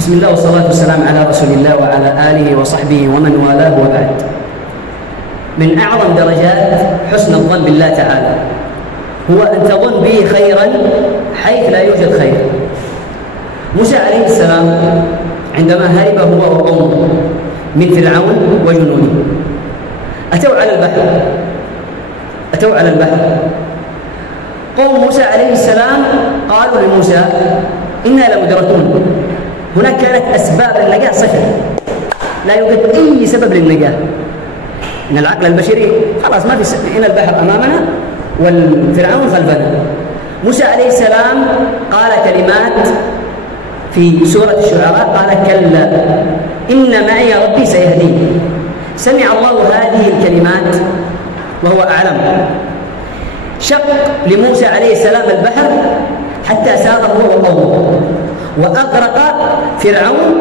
بسم الله والصلاة والسلام على رسول الله وعلى آله وصحبه ومن والاه وبعد. من أعظم درجات حسن الظن بالله تعالى هو أن تظن به خيرا حيث لا يوجد خير. موسى عليه السلام عندما هرب هو وقومه من فرعون وجنوده أتوا على البحر. قوم موسى عليه السلام قالوا لموسى إنا لمدركون. هناك كانت أسباب النجاة صفر، لا يوجد أي سبب للنجاة. إن العقل البشري خلاص ما في إن البحر أمامنا والفرعون خلفنا. موسى عليه السلام قال كلمات في سورة الشعراء، قال كلا إن معي ربي سيهدين. سمع الله هذه الكلمات وهو أعلم، شق لموسى عليه السلام البحر حتى سار هو وقومه وأغرق فرعون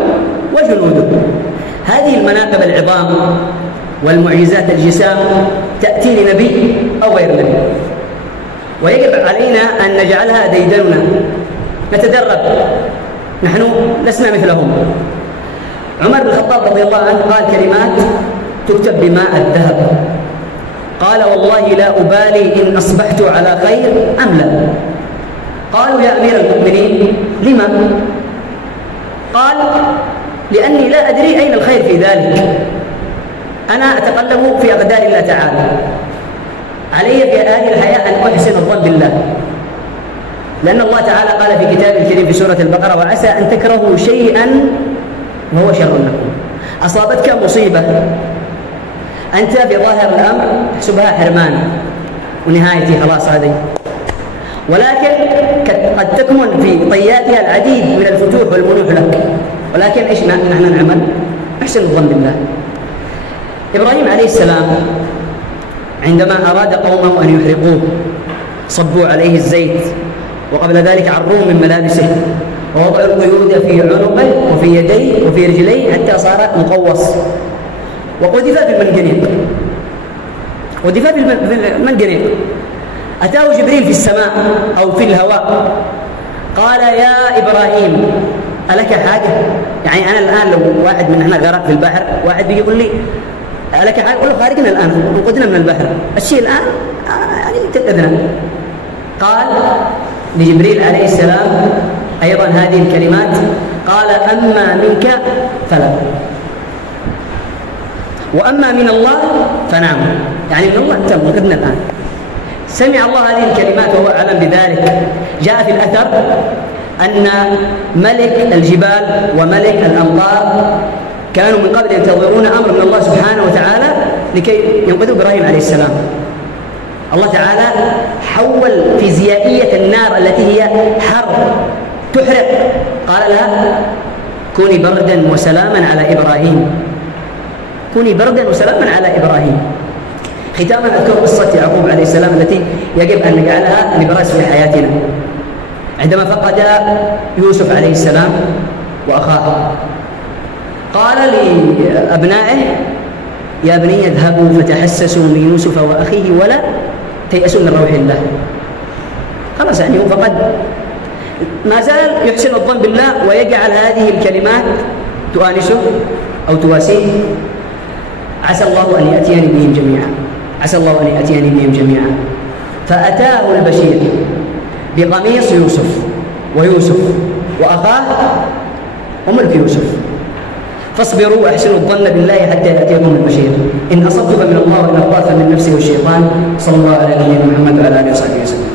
وجنوده. هذه المناقب العظام والمعجزات الجسام تأتي لنبي أو غير نبي، ويجب علينا أن نجعلها ديدننا، نتدرب. نحن لسنا مثلهم. عمر بن الخطاب رضي الله عنه قال كلمات تكتب بماء الذهب، قال والله لا أبالي إن أصبحت على خير أم لا. قالوا يا أمير المؤمنين لما؟ قال لأني لا أدري أين الخير في ذلك، أنا أتقلب في أقدار الله تعالى، علي في هذه الحياة أن أحسن الظن بالله، لأن الله تعالى قال في كتابه الكريم في سورة البقرة وعسى أن تكرهوا شيئا وهو شر لكم. أصابتك مصيبة أنت في ظاهر الأمر تحسبها حرمان ونهايتي خلاص هذه، ولكن قد تكمن في طياتها العديد من الفتوح والمنوح لك. ولكن إيش نحن نعمل؟ أحسن الظن بالله. إبراهيم عليه السلام عندما أراد قومه أن يحرقوه صبوا عليه الزيت، وقبل ذلك عروه من ملابسه ووضعوا القيود في عنقه وفي يديه وفي رجليه حتى صار مقوص، وقذف في المنجنيق. أتاه جبريل في السماء أو في الهواء قال يا إبراهيم ألك حاجة؟ يعني أنا الآن لو واحد من هنا غرق في البحر، واحد بيجي يقول لي ألك حاجة؟ أقول له خارجنا الآن وقدنا من البحر، الشيء الآن يعني تقدرنا. قال لجبريل عليه السلام أيضا هذه الكلمات، قال أما منك فلا، وأما من الله فنعم، يعني من الله تم وقدنا الآن. سمع الله هذه الكلمات وهو أعلم بذلك. جاء في الأثر أن ملك الجبال وملك الأمطار كانوا من قبل ينتظرون أمر من الله سبحانه وتعالى لكي ينقذوا إبراهيم عليه السلام. الله تعالى حول فيزيائية النار التي هي حر تحرق، قال لها كوني بردا وسلاما على إبراهيم، كوني بردا وسلاما على إبراهيم. ختاما أذكر قصة يعقوب عليه السلام التي يجب أن نجعلها نبراس في حياتنا. عندما فقد يوسف عليه السلام وأخاه قال لأبنائه يا بني اذهبوا فتحسسوا من يوسف وأخيه ولا تيأسوا من روح الله. خلاص يعني هو فقد ما زال يحسن الظن بالله ويجعل هذه الكلمات تؤانسه أو تواسيه. عسى الله أن يأتيني بهم جميعا، عسى الله أن يأتيني بهم جميعا. فأتاه البشير بقميص يوسف وأخاه وملك يوسف. فاصبروا واحسنوا الظن بالله حتى يأتيكم البشير، إن أصبت فمن الله وإن أخطأت فمن نفسي والشيطان. صلى الله على نبينا محمد وعلى آله وصحبه وسلم.